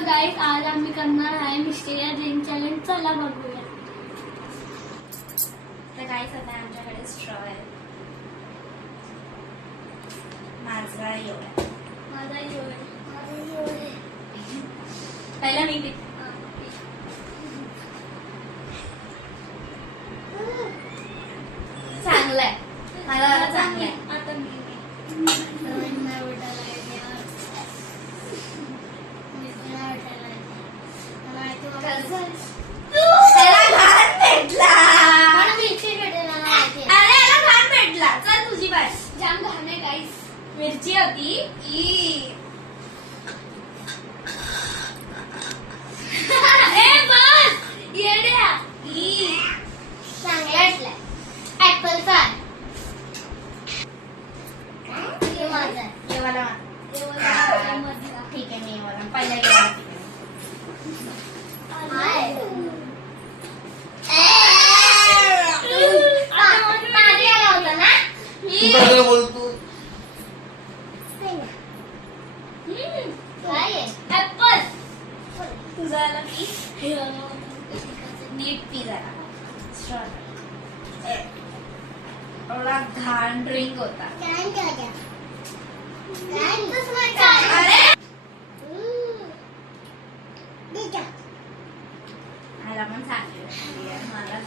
तर गाईस आज आम्ही करणार आहे मिस्टेरिया ड्रिंक चॅलेंज. चला बघूया. तर गाईस आता आमच्याकडे स्ट्रॉ आहे. माझा एवढा. माझा एवढे. पहिला मी पिते. चांगलाय. मला चांगलाय. आता मी त्याला घाण भेटला. भेटला. अरे याला घाण भेटला. चल तुझी बाय. जाम घाण आहे गाईस. मिरची होती. ए बस येड्या. चांगला वाटलाय. ऍपलचा हे माझा आहे. ये वाला. ठीक आहे मी वाला पहिला ये वाला पिते. हाय. माझी आला होता ना. काय बोलतो काय आहे? ऍपल. तुझा आला की नीट पी जरा. स्ट्रॉ एवढा घाण ड्रिंक होता. काय काय काय? काय? अरे ठीक आहे. मला पण सांगितलं मला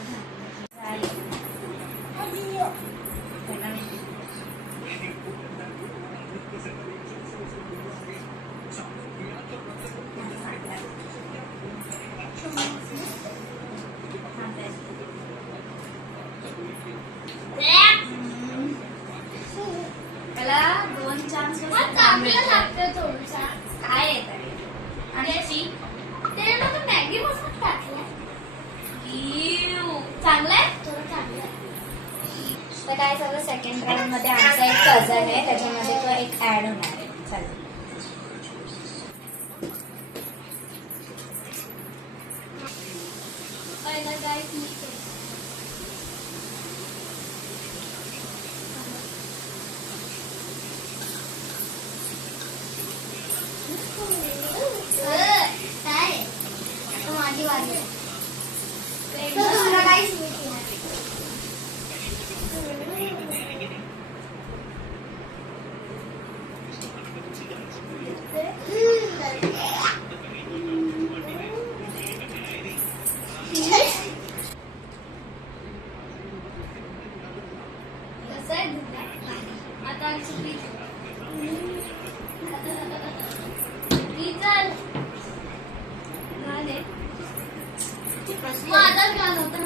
त्याला 2 चान्स चांगलं लागतं थोडसा. काय येत आणि अशी ते ना मॅगी मसाला टाकला. चांगलंय. थोडं चांगलं. तर काय झालं सेकंड राऊंड मध्ये आमचा एक कझन आहे त्याच्यामध्ये तो एक ऍड होणार आहे. चालेल. पहिला गाईस मी काय? आता माझी वारी आहे. दुसरा गाईस कसं आहे. आता चल घाल आहे. माझाच घाल होता.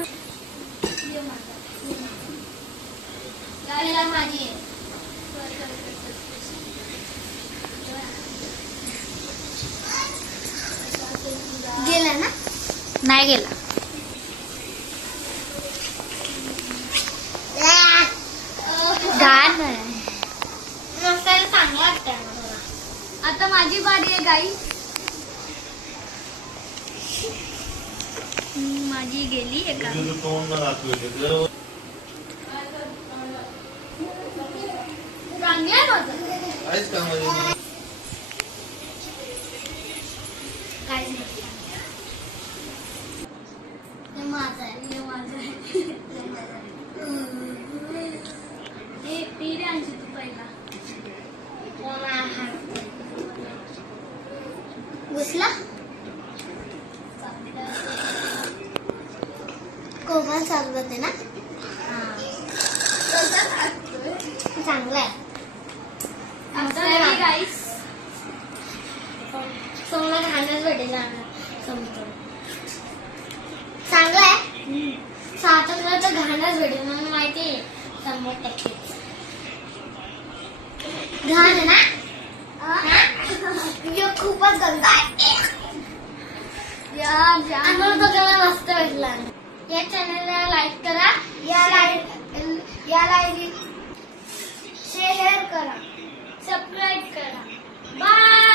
ये माझा. गाडीला माझी आहे. गेला ना. नाही गेला. घाण मसाला चांगला वाटतंय मला. आता माझी बारी आहे गाईस. माझी गेली एका. तोंड दाखवले चांगली आहे माझं. काहीच कामाचे काहीच नाही. हे माझं आहे. हे माझं आहे. हे पी रे आणशी तू पहिला. घुसला. कोमल चालवते ना. चांगला आहे. आता गाईस सोमला घालच भेटेल समजतो. चांगला आहे. स्वातंत्र्य तर घाणच भेटेल म्हणून माहिती आहे. 100% घाण आहे ना. खूपच गंदा आहे. आम्हाला बघायला मस्त भेटला. या चॅनलला लाईक करा. या लाईक शेअर करा. सबस्क्राईब करा. बाय.